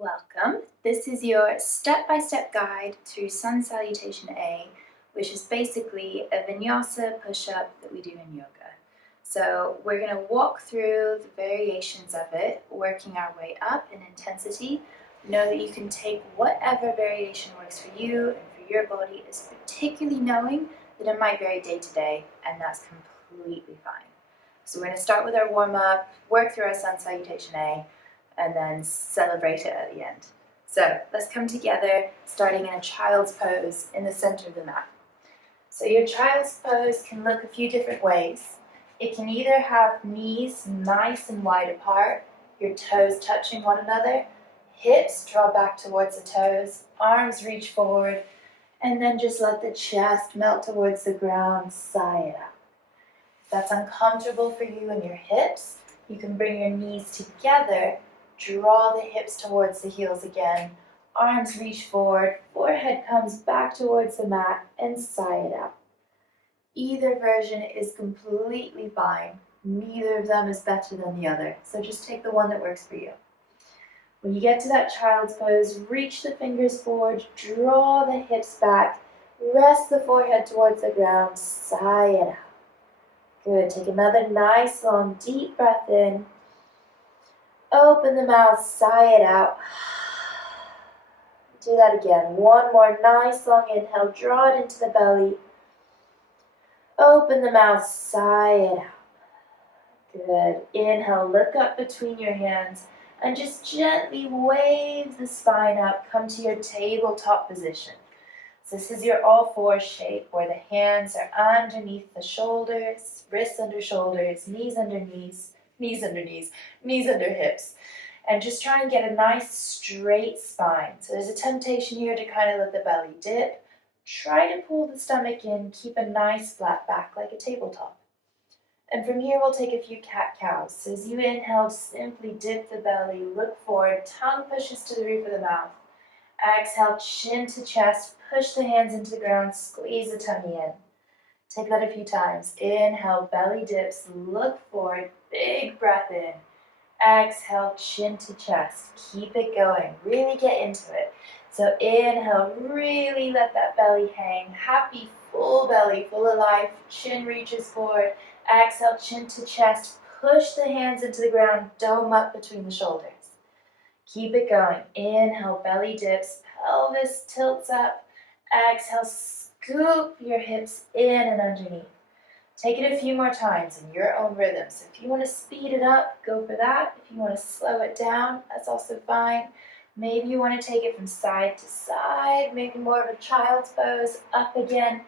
Welcome. This is your step-by-step guide to Sun Salutation A, which is basically a vinyasa push-up that we do in yoga. So we're going to walk through the variations of it, working our way up in intensity. Know that you can take whatever variation works for you and for your body, is particularly knowing that it might vary day to day, and that's completely fine. So we're going to start with our warm-up, work through our Sun Salutation A, and then celebrate it at the end. So let's come together, starting in a child's pose in the center of the mat. So your child's pose can look a few different ways. It can either have knees nice and wide apart, your toes touching one another, hips draw back towards the toes, arms reach forward, and then just let the chest melt towards the ground, sigh it out. If that's uncomfortable for you and your hips, you can bring your knees together. Draw the hips towards the heels again. Arms reach forward, forehead comes back towards the mat, and sigh it out. Either version is completely fine. Neither of them is better than the other, so just take the one that works for you. When you get to that child's pose, reach the fingers forward, draw the hips back, rest the forehead towards the ground, sigh it out. Good, take another nice long deep breath in. Open the mouth, sigh it out. Do that again. One more nice long inhale, draw it into the belly. Open the mouth, sigh it out. Good. Inhale, look up between your hands and just gently wave the spine up. Come to your tabletop position. So this is your all fours shape where the hands are underneath the shoulders, wrists under shoulders, knees under knees. Knees under knees, knees under hips. And just try and get a nice straight spine. So there's a temptation here to kind of let the belly dip. Try to pull the stomach in, keep a nice flat back like a tabletop. And from here we'll take a few cat-cows. So as you inhale, simply dip the belly, look forward, tongue pushes to the roof of the mouth. Exhale, chin to chest, push the hands into the ground, squeeze the tummy in. Take that a few times. Inhale, belly dips, look forward, big breath in. Exhale, chin to chest. Keep it going. Really get into it. So inhale, really let that belly hang. Happy, full belly, full of life. Chin reaches forward. Exhale, chin to chest. Push the hands into the ground, dome up between the shoulders. Keep it going. Inhale, belly dips, pelvis tilts up. Exhale, scoop your hips in and underneath. Take it a few more times in your own rhythm. So if you want to speed it up, go for that. If you want to slow it down, that's also fine. Maybe you want to take it from side to side, maybe more of a child's pose, up again.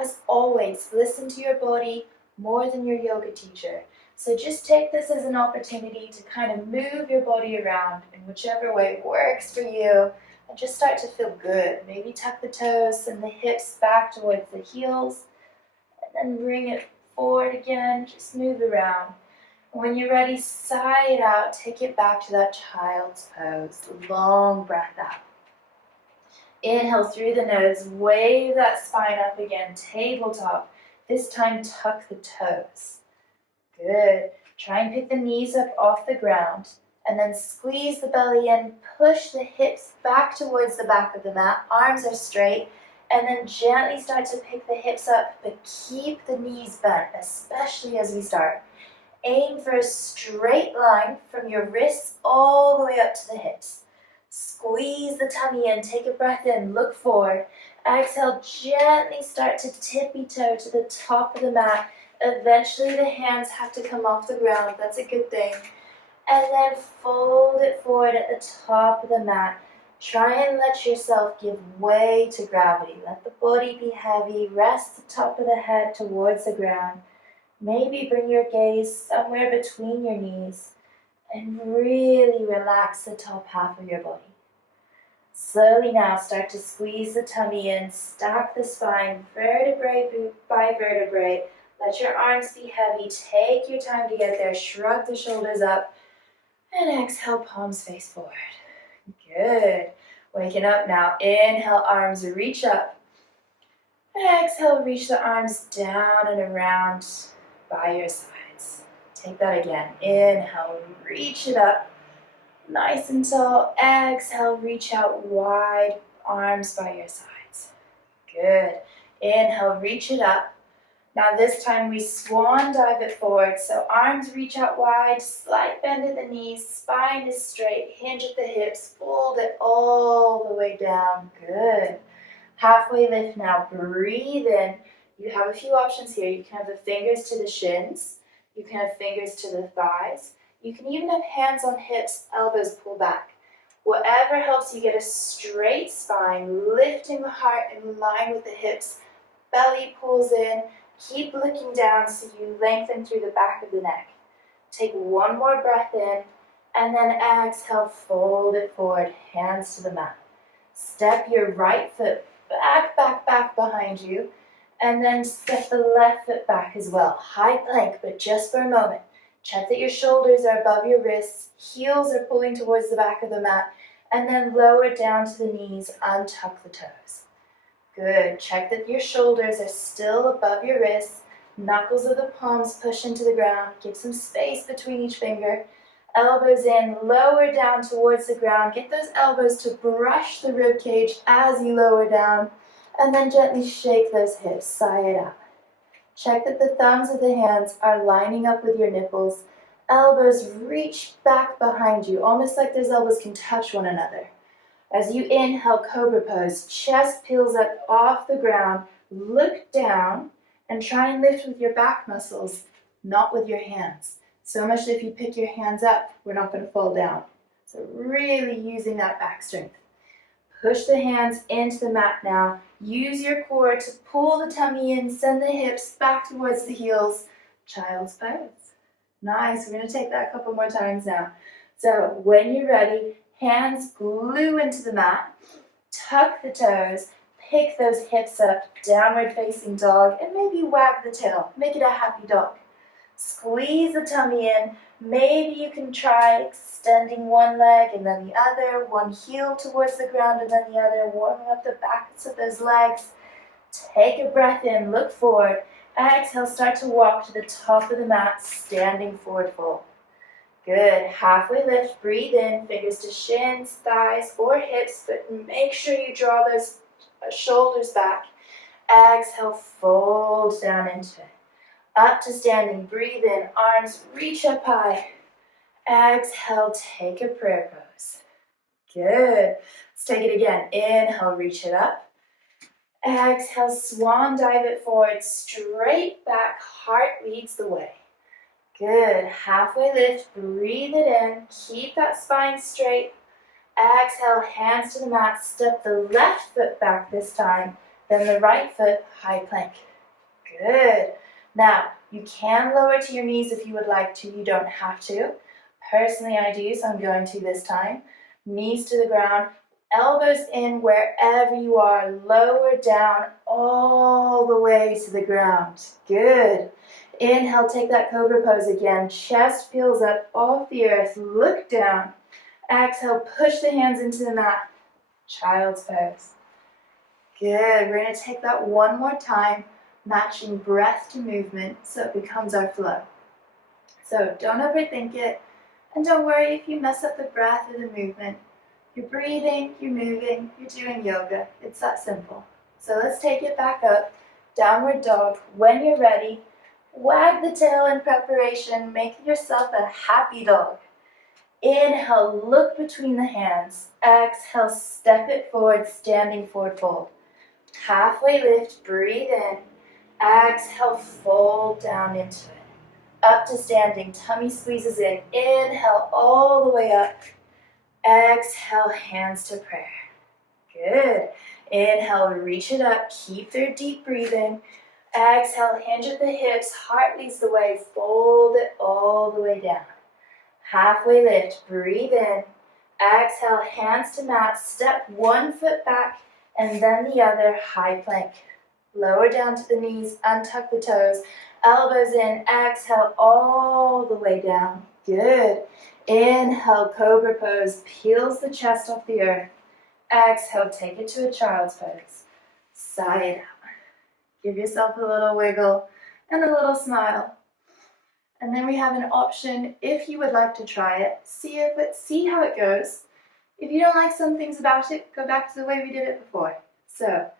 As always, listen to your body more than your yoga teacher. So just take this as an opportunity to kind of move your body around in whichever way works for you. And just start to feel good. Maybe tuck the toes and the hips back towards the heels. And then bring it forward again. Just move around. When you're ready, sigh it out. Take it back to that child's pose. Long breath out. Inhale through the nose. Wave that spine up again. Tabletop. This time, tuck the toes. Good. Try and pick the knees up off the ground. And then squeeze the belly in, push the hips back towards the back of the mat, arms are straight, and then gently start to pick the hips up, but keep the knees bent, especially as we start. Aim for a straight line from your wrists all the way up to the hips. Squeeze the tummy in, take a breath in, look forward. Exhale, gently start to tippy-toe to the top of the mat. Eventually the hands have to come off the ground, that's a good thing. And then fold it forward at the top of the mat. Try and let yourself give way to gravity. Let the body be heavy. Rest the top of the head towards the ground. Maybe bring your gaze somewhere between your knees and really relax the top half of your body. Slowly now start to squeeze the tummy in. Stack the spine, vertebrae by vertebrae. Let your arms be heavy. Take your time to get there. Shrug the shoulders up. And exhale, palms face forward. Good. Waking up now. Inhale, arms reach up. Exhale, reach the arms down and around by your sides. Take that again. Inhale, reach it up. Nice and tall. Exhale, reach out wide, arms by your sides. Good. Inhale, reach it up. Now this time we swan dive it forward. So arms reach out wide, slight bend at the knees, spine is straight, hinge at the hips, fold it all the way down. Good. Halfway lift now. Breathe in. You have a few options here. You can have the fingers to the shins. You can have fingers to the thighs. You can even have hands on hips, elbows pull back. Whatever helps you get a straight spine, lifting the heart in line with the hips. Belly pulls in. Keep looking down so you lengthen through the back of the neck. Take one more breath in, and then exhale, fold it forward, hands to the mat. Step your right foot back behind you, and then step the left foot back as well. High plank, but just for a moment. Check that your shoulders are above your wrists, heels are pulling towards the back of the mat, and then lower down to the knees, untuck the toes. Good. Check that your shoulders are still above your wrists. Knuckles of the palms push into the ground. Give some space between each finger. Elbows in, lower down towards the ground. Get those elbows to brush the rib cage as you lower down. And then gently shake those hips, sigh it out. Check that the thumbs of the hands are lining up with your nipples. Elbows reach back behind you, almost like those elbows can touch one another. As you inhale, cobra pose, chest peels up off the ground, look down, and try and lift with your back muscles, not with your hands. So much that if you pick your hands up, we're not going to fall down. So really using that back strength. Push the hands into the mat now. Use your core to pull the tummy in, send the hips back towards the heels. Child's pose. Nice, we're going to take that a couple more times now. So when you're ready, hands glue into the mat, tuck the toes, pick those hips up, downward facing dog, and maybe wag the tail. Make it a happy dog. Squeeze the tummy in. Maybe you can try extending one leg and then the other, one heel towards the ground and then the other, warming up the backs of those legs. Take a breath in, look forward. Exhale, start to walk to the top of the mat, standing forward fold. Good. Halfway lift, breathe in, fingers to shins, thighs, or hips, but make sure you draw those shoulders back. Exhale, fold down into it. Up to standing, breathe in, arms reach up high. Exhale, take a prayer pose. Good. Let's take it again. Inhale, reach it up. Exhale, swan dive it forward, straight back, heart leads the way. Good. Halfway lift, breathe it in, keep that spine straight. Exhale, hands to the mat, step the left foot back this time, then the right foot, high plank. Good. Now, you can lower to your knees if you would like to, you don't have to. Personally, I do, so I'm going to this time. Knees to the ground, elbows in wherever you are, lower down all the way to the ground. Good. Inhale, take that cobra pose again. Chest peels up off the earth. Look down. Exhale, push the hands into the mat. Child's pose. Good. We're going to take that one more time, matching breath to movement so it becomes our flow. So don't overthink it. And don't worry if you mess up the breath or the movement. You're breathing, you're moving, you're doing yoga. It's that simple. So let's take it back up. Downward dog. When you're ready, wag the tail in preparation. Make yourself a happy dog. Inhale, look between the hands. Exhale, step it forward, standing forward fold. Halfway lift, breathe in. Exhale, fold down into it. Up to standing, tummy squeezes in. Inhale, all the way up. Exhale, hands to prayer. Good. Inhale, reach it up. Keep their deep breathing. Exhale, hinge at the hips. Heart leads the way. Fold it all the way down. Halfway lift. Breathe in. Exhale, hands to mat. Step one foot back and then the other. High plank. Lower down to the knees. Untuck the toes. Elbows in. Exhale, all the way down. Good. Inhale, cobra pose. Peels the chest off the earth. Exhale, take it to a child's pose. Sigh it out. Give yourself a little wiggle and a little smile. And then we have an option if you would like to try it. See how it goes. If you don't like some things about it, go back to the way we did it before. So,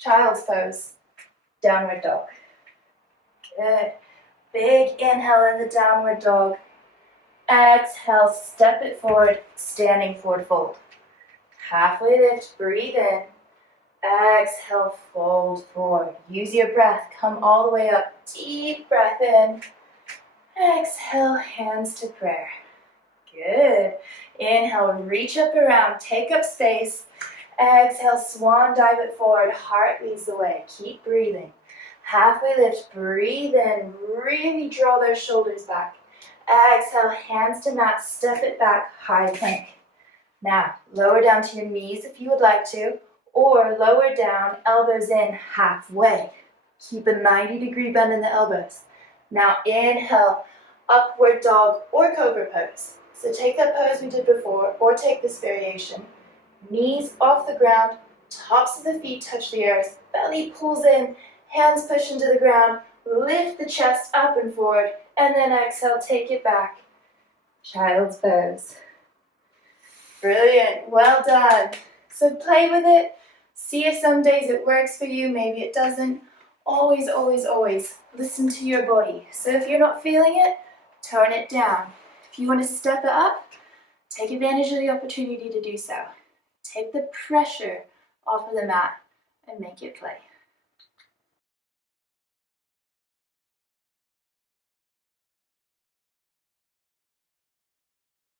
child's pose, downward dog. Good. Big inhale in the downward dog. Exhale, step it forward, standing forward fold. Halfway lift, breathe in. Exhale, fold forward. Use your breath, come all the way up. Deep breath in. Exhale, hands to prayer. Good. Inhale, reach up around, take up space. Exhale, swan dive it forward, heart leads the way. Keep breathing. Halfway lift, breathe in, really draw those shoulders back. Exhale, hands to mat, step it back, high plank. Now, lower down to your knees if you would like to, or lower down, elbows in, halfway. Keep a 90-degree bend in the elbows. Now inhale, upward dog or cobra pose. So take that pose we did before, or take this variation. Knees off the ground, tops of the feet touch the earth, belly pulls in, hands push into the ground, lift the chest up and forward, and then exhale, take it back. Child's pose. Brilliant, well done. So play with it. See if some days it works for you, maybe it doesn't. Always, always, always listen to your body. So if you're not feeling it, tone it down. If you want to step it up, take advantage of the opportunity to do so. Take the pressure off of the mat and make it play.